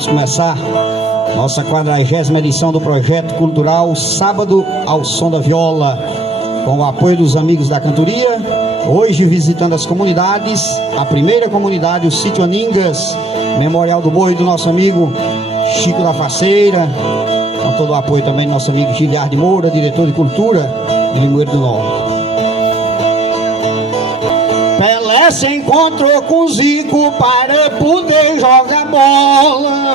Vamos começar nossa 40ª edição do Projeto Cultural Sábado ao Som da Viola, com o apoio dos amigos da cantoria. Hoje visitando as comunidades, a primeira comunidade, o Sítio Aningas, Memorial do Boi do nosso amigo Chico da Faceira, com todo o apoio também do nosso amigo Giliardo Moura, diretor de cultura de Limoeiro do Norte. Pelé se encontrou com Zico para poder jogar bola.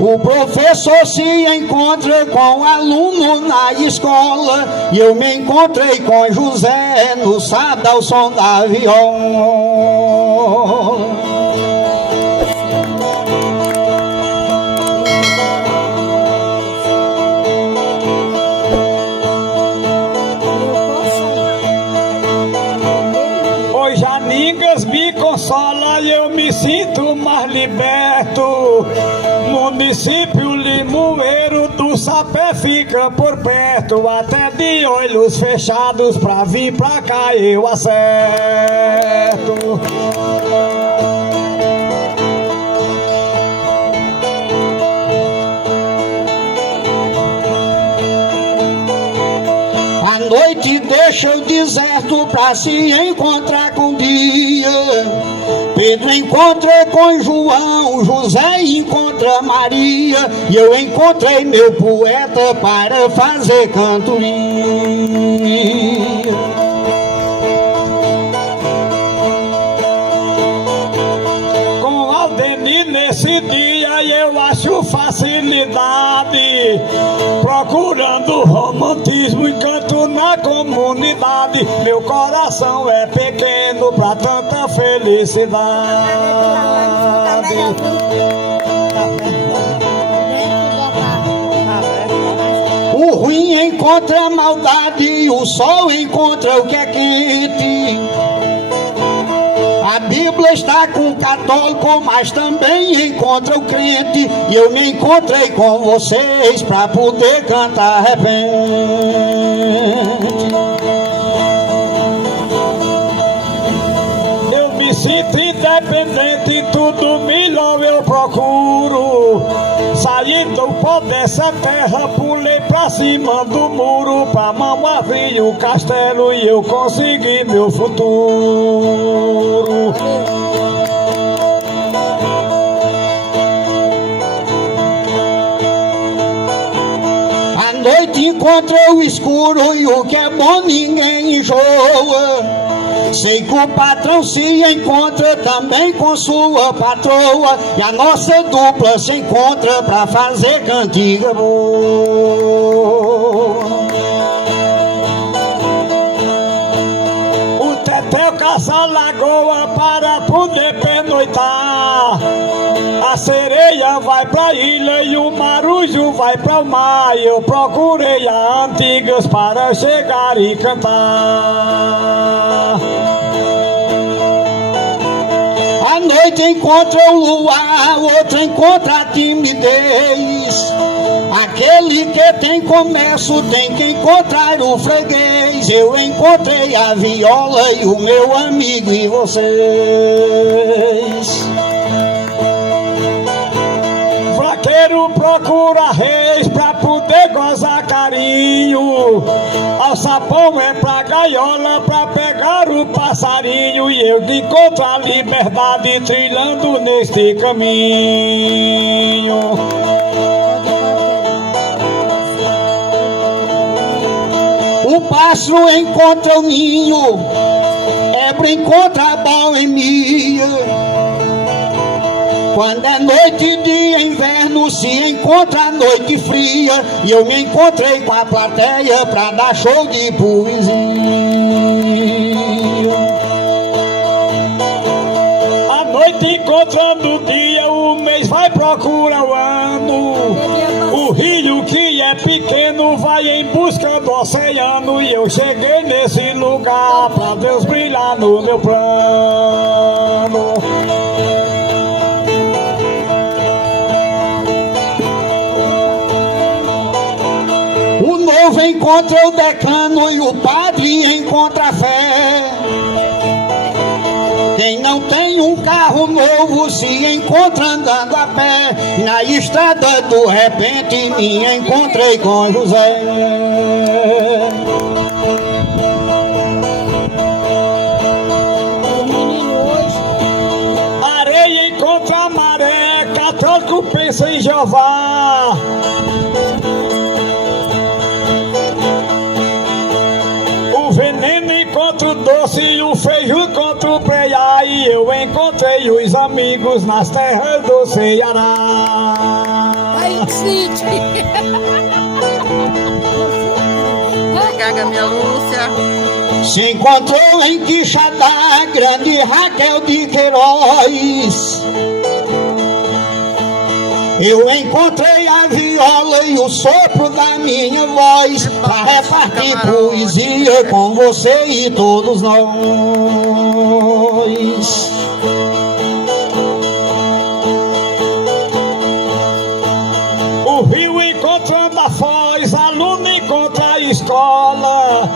O professor se encontra com o aluno na escola, e eu me encontrei com José no sábado ao som da viola. Hoje Aningas me consola e eu me sinto mais liberto. Município Limoeiro do Sapé fica por perto, até de olhos fechados pra vir pra cá eu acerto. A noite deixa o deserto pra se encontrar com o dia. Pedro encontra com João, José encontra Maria, e eu encontrei meu poeta para fazer cantoria. Com Aldeni nesse dia eu acho facilidade, procurando romantismo e canto na comunidade. Meu coração é pequeno pra tanta felicidade. O ruim encontra a maldade, o sol encontra o que é quente. A Bíblia está com o católico, mas também encontra o crente, e eu me encontrei com vocês para poder cantar repente. Eu me sinto independente, tudo melhor eu procuro. Saí do pó dessa terra, pulei pra cima do muro, pra mão abrir o castelo e eu consegui meu futuro. A noite encontra o escuro, e o que é bom ninguém enjoa. Sei que o patrão se encontra também com sua patroa, e a nossa dupla se encontra pra fazer cantiga boa. O Tetel caça a lagoa para poder pernoitar. A sereia vai pra ilha e o marujo vai pra o mar. Eu procurei a Antigas para chegar e cantar. A noite encontra o luar, outro encontra a timidez. Aquele que tem comércio tem que encontrar o freguês. Eu encontrei a viola e o meu amigo e vocês. Fraqueiro procura reis pra poder gozar carinho. Alçapão é pra gaiola pra pegar o passarinho, e eu encontro a liberdade trilhando neste caminho. O pássaro encontra o ninho, ébrio encontra a boemia. Quando é noite de inverno se encontra a noite fria, e eu me encontrei com a plateia pra dar show de poesia. A noite encontrando o dia, o mês vai procurar o ano. O rio que é pequeno vai em busca do oceano, e eu cheguei nesse lugar pra Deus brilhar no meu plano. O novo encontra o decano e o padre encontra a fé. Quem não tem um carro novo se encontra andando a pé. Na estrada do repente me encontrei com José. Areia encontra maré, católico pensa em Jeová. O veneno encontra o doce e o feijão encontra o preá. E eu encontrei os amigos nas terras do Ceará. Gaga, minha Lúcia. Se encontrou em Quixadá, grande Raquel de Queiroz. Eu encontrei a viola e o sopro da minha voz para repartir poesia com você e todos nós. O rio encontrando a foz, aluno encontra a escola.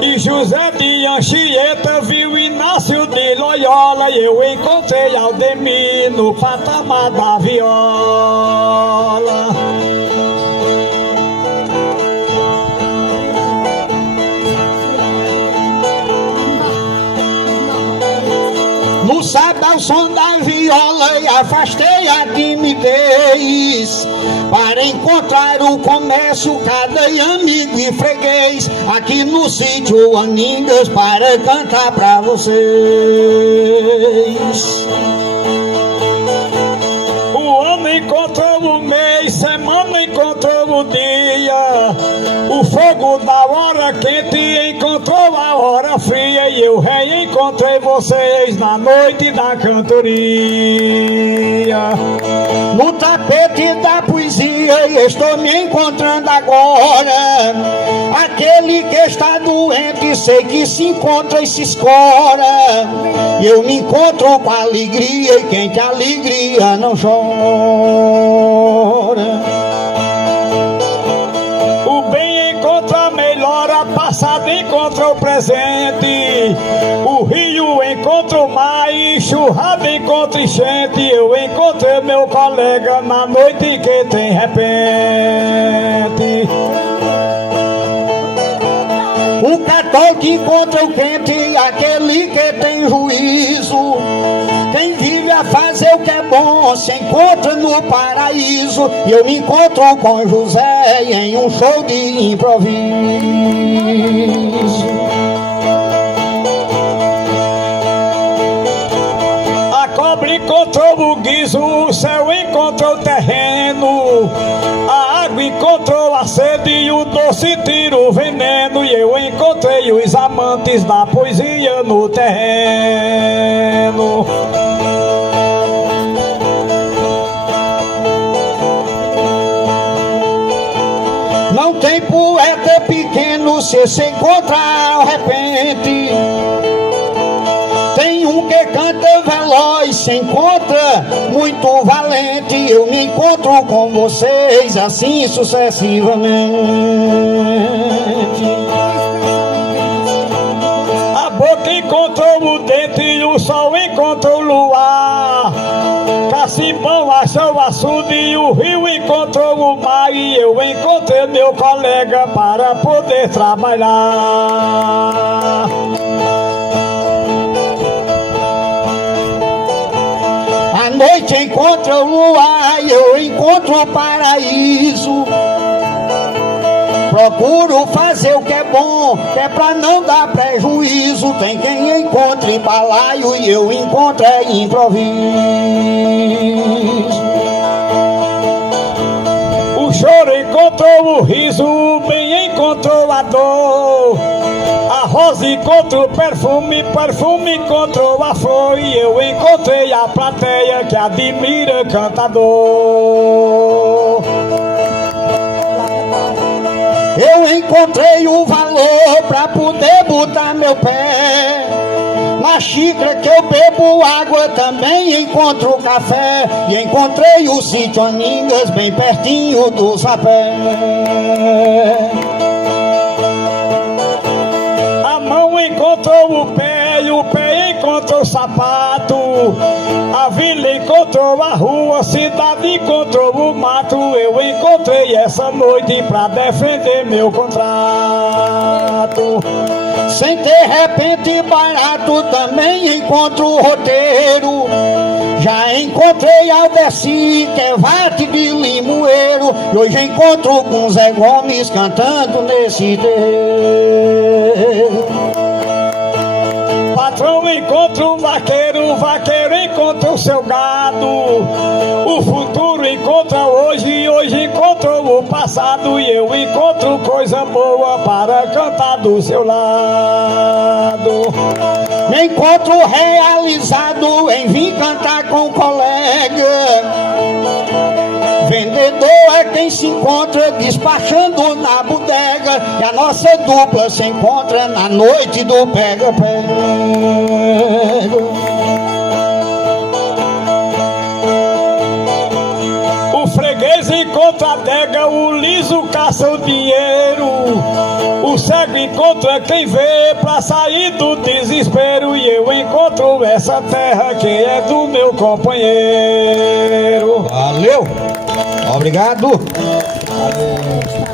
E José de Anchieta viu Inácio de Loyola. E eu encontrei Aldemir no patamar da viola. No sábado ao som da viola e afastei a timidez para encontrar o comércio, cada amigo e freguês aqui no sítio Aningas para cantar pra vocês. O ano encontrou o mês, semana encontrou o dia. O fogo da hora quente encontrou a hora fria. E eu reencontrei vocês na noite da cantoria. No tapete da poesia estou me encontrando agora. Aquele que está doente sei que se encontra e se escora. E eu me encontro com alegria e quem tem alegria não chora. O bem encontra a melhora, passado encontra o presente. O rio encontra o mar, enxurrada encontra enchente. Eu encontrei meu colega na noite que tem repente. O católico encontra o crente, aquele que tem juízo. Quem vive a fazer o que é bom se encontra no paraíso. E eu me encontro com José em um show de improviso. A cobra encontrou o guiso, o céu encontrou o terreno. A água encontrou a sede e o doce tira o veneno. E eu encontrei os amantes da poesia no terreno. Não tem poeta pequeno se encontrar ao repente. Tem um que canta veloz, se encontra muito valente. Eu me encontro com vocês assim sucessivamente. A boca encontrou o dente e o sol encontrou o luar. Cacimbão achou o açude e o rio encontrou o mar. E eu encontrei meu colega para poder trabalhar. A noite encontra o luar e eu encontro o paraíso. Procuro fazer o que é bom, que é pra não dar prejuízo. Tem quem encontre balaio e eu encontro improviso. O choro encontrou o riso, o bem encontrou a dor. A rosa encontrou o perfume, perfume encontrou a flor. E eu encontrei a plateia que admira cantador. Eu encontrei o valor pra poder botar meu pé. Na xícara que eu bebo água também encontro café. E encontrei o sítio Aningas bem pertinho do Sapé. A mão encontrou o pé sai o pé, encontra o sapato. A vila encontrou a rua, a cidade encontrou o mato. Eu encontrei essa noite pra defender meu contrato. Sem ter repente barato, também encontro o roteiro. Já encontrei Aldeci, que é vate de limoeiro. E hoje encontro com Zé Gomes cantando nesse terreiro. Patrão encontra um vaqueiro, vaqueiro encontra o seu gado. O futuro encontra hoje, hoje encontrou o passado. E eu encontro coisa boa para cantar do seu lado. Me encontro realizado em vir cantar com colega. Vendedor é quem se encontra despachando na bodega. E a nossa dupla se encontra na noite do pega-pega. O freguês encontra a adega, o liso caça o dinheiro. O cego encontra quem vê pra sair do desespero. E eu encontro essa terra que é do meu companheiro. Valeu! Obrigado! Valeu.